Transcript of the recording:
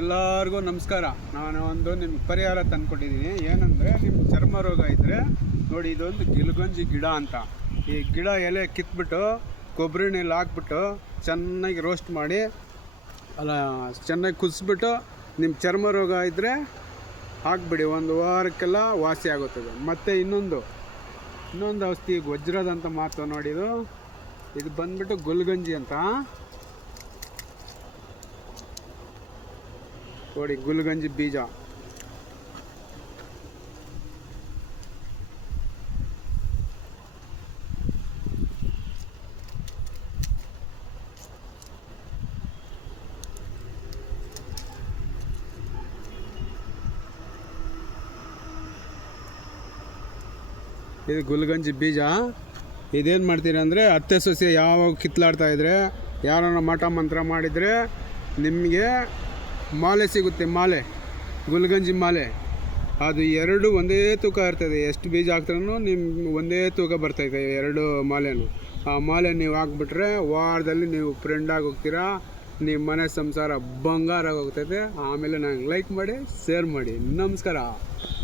ಎಲ್ಲರಿಗೂ ನಮಸ್ಕಾರ. ನಾನು ನಿಮ್ಗೆ ಪರಿಹಾರ ತಂದುಕೊಟ್ಟಿದ್ದೀನಿ. ಏನಂದರೆ ನಿಮ್ಮ ಚರ್ಮ ರೋಗ ಇದ್ದರೆ ನೋಡಿ, ಇದೊಂದು ಗಿಲ್ಗಂಜಿ ಗಿಡ ಅಂತ. ಈ ಗಿಡ ಎಲೆ ಕಿತ್ಬಿಟ್ಟು ಕೊಬ್ಬರಿ ನೀರು ಹಾಕ್ಬಿಟ್ಟು ಚೆನ್ನಾಗಿ ರೋಸ್ಟ್ ಮಾಡಿ ಚೆನ್ನಾಗಿ ಕುದಿಸ್ಬಿಟ್ಟು ನಿಮ್ಮ ಚರ್ಮ ರೋಗ ಇದ್ದರೆ ಹಾಕ್ಬಿಡಿ. ಒಂದು ವಾರಕ್ಕೆಲ್ಲ ವಾಸಿ ಆಗುತ್ತದೆ. ಮತ್ತು ಇನ್ನೊಂದು ಔಷಧಿ ವಜ್ರದಂತ ಮಾತು ನೋಡಿ, ಇದು ಬಂದ್ಬಿಟ್ಟು ಗುಲ್ಗಂಜಿ ಅಂತ ನೋಡಿ. ಗುಲ್ಗಂಜಿ ಬೀಜ ಇದು ಗುಲ್ಗಂಜಿ ಬೀಜ. ಇದೇನು ಮಾಡ್ತೀರಿ ಅಂದರೆ, ಅತ್ತೆ ಸೊಸೆ ಯಾವಾಗ ಕಿತ್ಲಾಡ್ತಾ ಇದ್ರೆ, ಯಾರನ್ನ ಮಠ ಮಂತ್ರ ಮಾಡಿದರೆ ನಿಮಗೆ ಮಾಲೆ ಸಿಗುತ್ತೆ. ಮಾಲೆ, ಗುಲ್ಗಂಜಿ ಮಾಲೆ. ಅದು ಎರಡು ಒಂದೇ ತೂಕ ಇರ್ತದೆ. ಎಷ್ಟು ಬೀಜ ಹಾಕ್ದ್ರೂ ನಿಮ್ಮ ಒಂದೇ ತೂಕ ಬರ್ತೈತೆ, ಎರಡು ಮಾಲೆನೂ. ಆ ಮಾಲೆ ನೀವು ಹಾಕ್ಬಿಟ್ರೆ ವಾರದಲ್ಲಿ ನೀವು ಫ್ರೆಂಡಾಗಿ ಹೋಗ್ತೀರಾ. ನಿಮ್ಮ ಮನೆ ಸಂಸಾರ ಬಂಗಾರ ಹೋಗ್ತೈತೆ. ಆಮೇಲೆ ನಂಗೆ ಲೈಕ್ ಮಾಡಿ, ಶೇರ್ ಮಾಡಿ. ನಮಸ್ಕಾರ.